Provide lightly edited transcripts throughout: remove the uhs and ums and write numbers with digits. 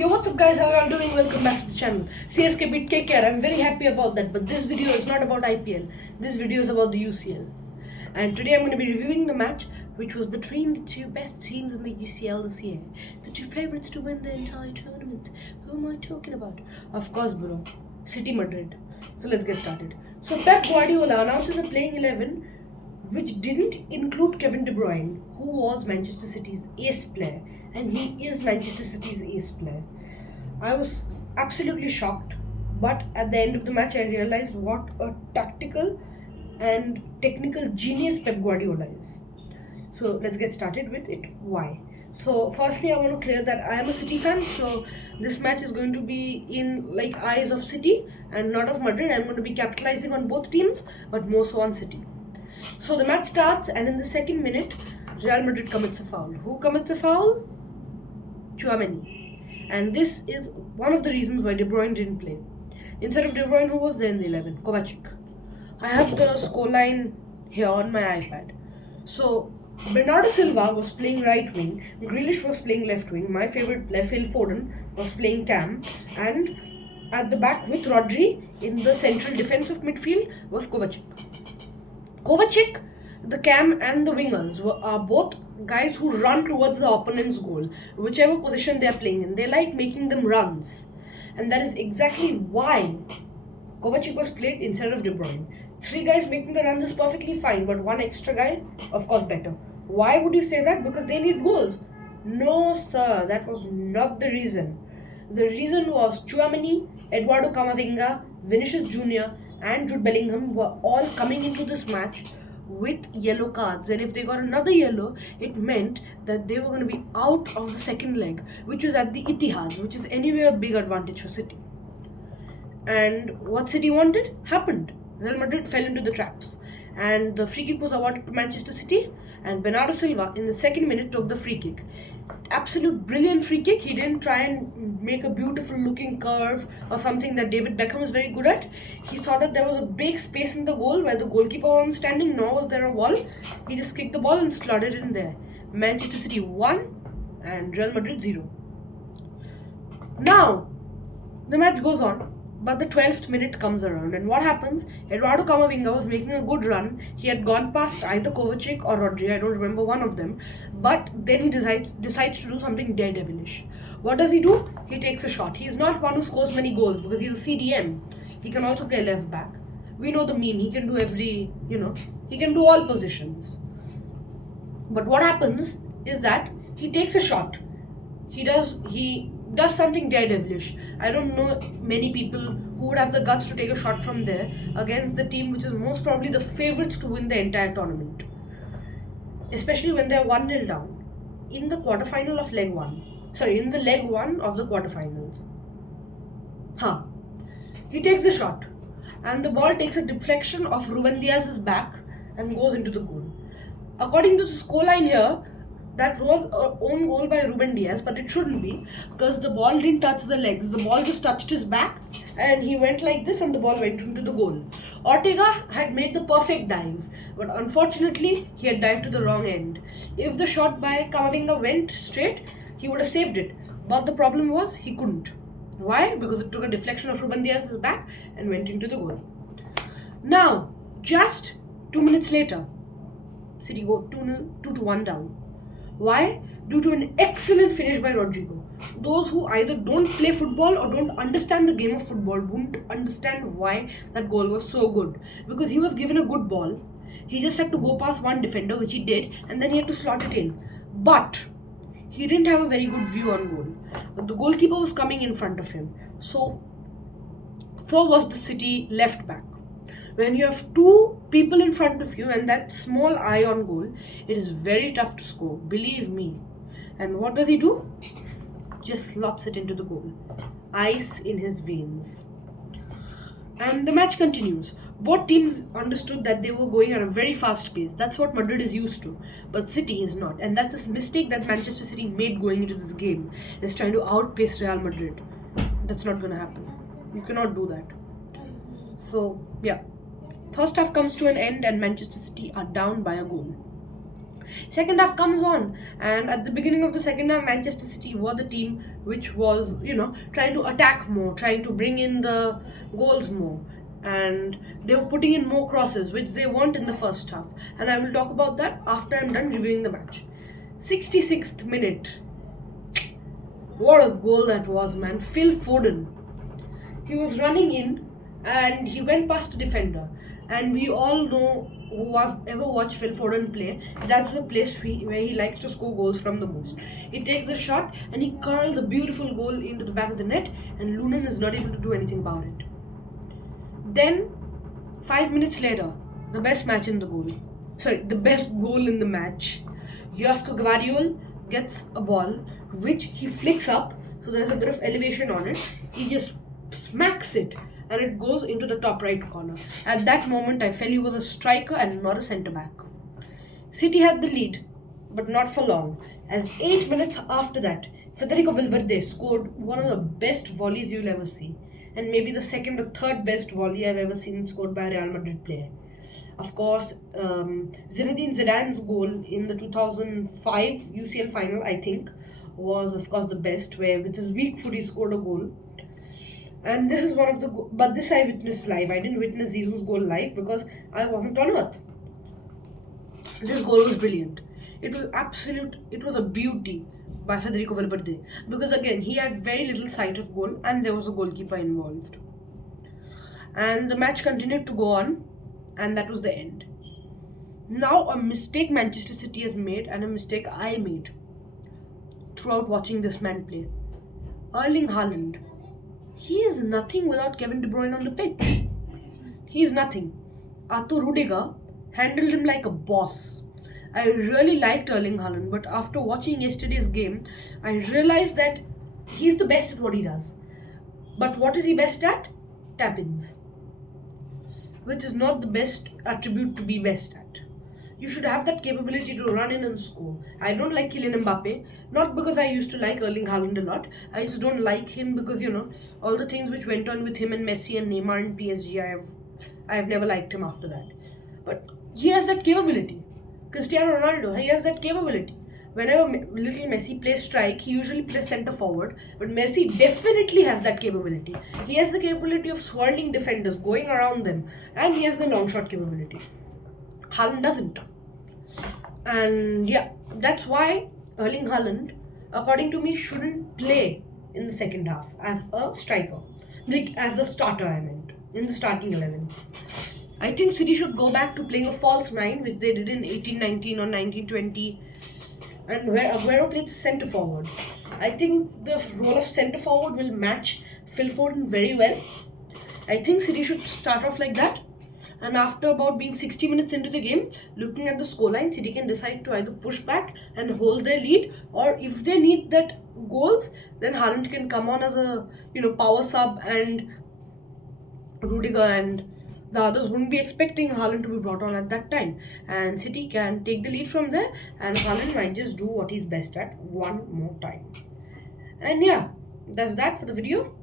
Yo, what's up guys, how are you all doing? Welcome back to the channel. CSK beat KKR. I'm very happy about that, but this video is not about IPL. This video is about the UCL. And today I'm going to be reviewing the match which was between the two best teams in the UCL this year. The two favourites to win the entire tournament. Who am I talking about? Of course, bro. City Madrid. So let's get started. So Pep Guardiola announces a playing 11 which didn't include Kevin De Bruyne, who was Manchester City's ace player. And he is Manchester City's ace player. I was absolutely shocked, but at the end of the match I realized what a tactical and technical genius Pep Guardiola is. So let's get started with it. Why? So firstly I want to clear that I am a City fan, so this match is going to be in like eyes of City and not of Madrid. I'm going to be capitalizing on both teams, but more so on City. So the match starts, and in the second minute Real Madrid commits a foul. Who commits a foul? Tchouaméni. And this is one of the reasons why De Bruyne didn't play. Instead of De Bruyne, who was there in the 11? Kovacic. I have the scoreline here on my iPad. So Bernardo Silva was playing right wing, Grealish was playing left wing, my favorite left, Phil Foden was playing cam, and at the back with Rodri in the central defensive midfield was Kovacic. Kovacic, the cam and the wingers are both guys who run towards the opponent's goal, whichever position they are playing in. They like making them runs, and that is exactly why Kovacic was played instead of De Bruyne. Three guys making the runs is perfectly fine, but one extra guy, of course, better. Why would you say that? Because they need goals. No sir, that was not the reason. The reason was Tchouaméni, Eduardo Camavinga, Vinicius Jr. and Jude Bellingham were all coming into this match with yellow cards, and if they got another yellow, it meant that they were going to be out of the second leg, which was at the Etihad, which is anyway a big advantage for City. And what City wanted happened. Real Madrid fell into the traps, and the free kick was awarded to Manchester City, and Bernardo Silva in the second minute took the free kick. Absolute brilliant free kick. He didn't try and make a beautiful looking curve or something that David Beckham is very good at. He saw that there was a big space in the goal where the goalkeeper was standing, nor was there a wall. He just kicked the ball and slotted it in there. Manchester City 1 and Real Madrid 0. Now the match goes on, but the 12th minute comes around, and what happens? Eduardo Camavinga was making a good run. He had gone past either Kovacic or Rodri, I don't remember one of them, but then he decides to do something daredevilish. What does he do? He takes a shot. He is not one who scores many goals because he's a CDM. He can also play left back. We know the meme. He can do every, he can do all positions. But what happens is that he takes a shot. He does something daredevilish. I don't know many people who would have the guts to take a shot from there against the team which is most probably the favourites to win the entire tournament, especially when they're 1-0 down in the quarterfinal of leg 1. In the leg 1 of the quarterfinals. He takes a shot, and the ball takes a deflection of Ruben Diaz's back and goes into the goal. According to the scoreline here, that was an own goal by Ruben Diaz, but it shouldn't be because the ball didn't touch the legs. The ball just touched his back and he went like this and the ball went into the goal. Ortega had made the perfect dive, but unfortunately he had dived to the wrong end. If the shot by Camavinga went straight, he would have saved it. But the problem was he couldn't. Why? Because it took a deflection of Ruben Diaz's back and went into the goal. Now, just 2 minutes later, City go 2-1 down. Why? Due to an excellent finish by Rodrigo. Those who either don't play football or don't understand the game of football won't understand why that goal was so good. Because he was given a good ball. He just had to go past one defender, which he did, and then he had to slot it in. But he didn't have a very good view on goal. But the goalkeeper was coming in front of him. So was the City left back. When you have two people in front of you and that small eye on goal, it is very tough to score, believe me. And what does he do? Just slots it into the goal. Ice in his veins. And the match continues. Both teams understood that they were going at a very fast pace. That's what Madrid is used to. But City is not. And that's the mistake that Manchester City made going into this game. Is trying to outpace Real Madrid. That's not going to happen. You cannot do that. So, yeah. First half comes to an end and Manchester City are down by a goal. Second half comes on, and at the beginning of the second half, Manchester City were the team which was, trying to attack more, trying to bring in the goals more, and they were putting in more crosses, which they weren't in the first half. And I will talk about that after I'm done reviewing the match. 66th minute. What a goal that was, man. Phil Foden. He was running in and he went past the defender. And we all know, who have ever watched Phil Foden play, that's the place where he likes to score goals from the most. He takes a shot and he curls a beautiful goal into the back of the net, and Lunin is not able to do anything about it. Then, 5 minutes later, the best goal in the match. Josko Gvardiol gets a ball which he flicks up, so there's a bit of elevation on it. He just smacks it and it goes into the top right corner. At that moment, I felt he was a striker and not a centre back. City had the lead, but not for long, as 8 minutes after that, Federico Valverde scored one of the best volleys you'll ever see, and maybe the second or third best volley I've ever seen scored by a Real Madrid player. Of course, Zinedine Zidane's goal in the 2005 UCL final, I think, was of course the best, where with his weak foot he scored a goal. And this is one of the but this I witnessed live. I didn't witness Zizou's goal live because I wasn't on earth. This goal was brilliant. It was a beauty by Federico Valverde, because again he had very little sight of goal and there was a goalkeeper involved. And the match continued to go on, and that was the end. Now, a mistake Manchester City has made, and a mistake I made throughout watching this man play. Erling Haaland. He is nothing without Kevin De Bruyne on the pitch. He is nothing. Arthur Rudiger handled him like a boss. I really liked Erling Haaland, but after watching yesterday's game, I realized that he's the best at what he does. But what is he best at? Tap-ins. Which is not the best attribute to be best at. You should have that capability to run in and score. I don't like Kylian Mbappe, not because I used to like Erling Haaland a lot. I just don't like him because, all the things which went on with him and Messi and Neymar and PSG, I have never liked him after that. But he has that capability. Cristiano Ronaldo, he has that capability. Whenever little Messi plays strike, he usually plays centre forward. But Messi definitely has that capability. He has the capability of swirling defenders, going around them. And he has the long shot capability. Haaland doesn't. And yeah, that's why Erling Haaland, according to me, shouldn't play in the second half as a striker. Like, as a starter, I meant. In the starting 11. I think City should go back to playing a false 9, which they did in 18-19 or 19-20. And where Aguero played centre forward. I think the role of centre forward will match Phil Foden very well. I think City should start off like that. And after about being 60 minutes into the game, looking at the scoreline, City can decide to either push back and hold their lead, or if they need that goals, then Haaland can come on as a power sub, and Rudiger and the others wouldn't be expecting Haaland to be brought on at that time. And City can take the lead from there, and Haaland might just do what he's best at one more time. And yeah, that's that for the video.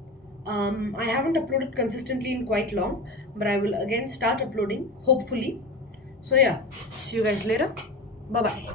I haven't uploaded consistently in quite long, but I will again start uploading, hopefully. So yeah, see you guys later. Bye-bye.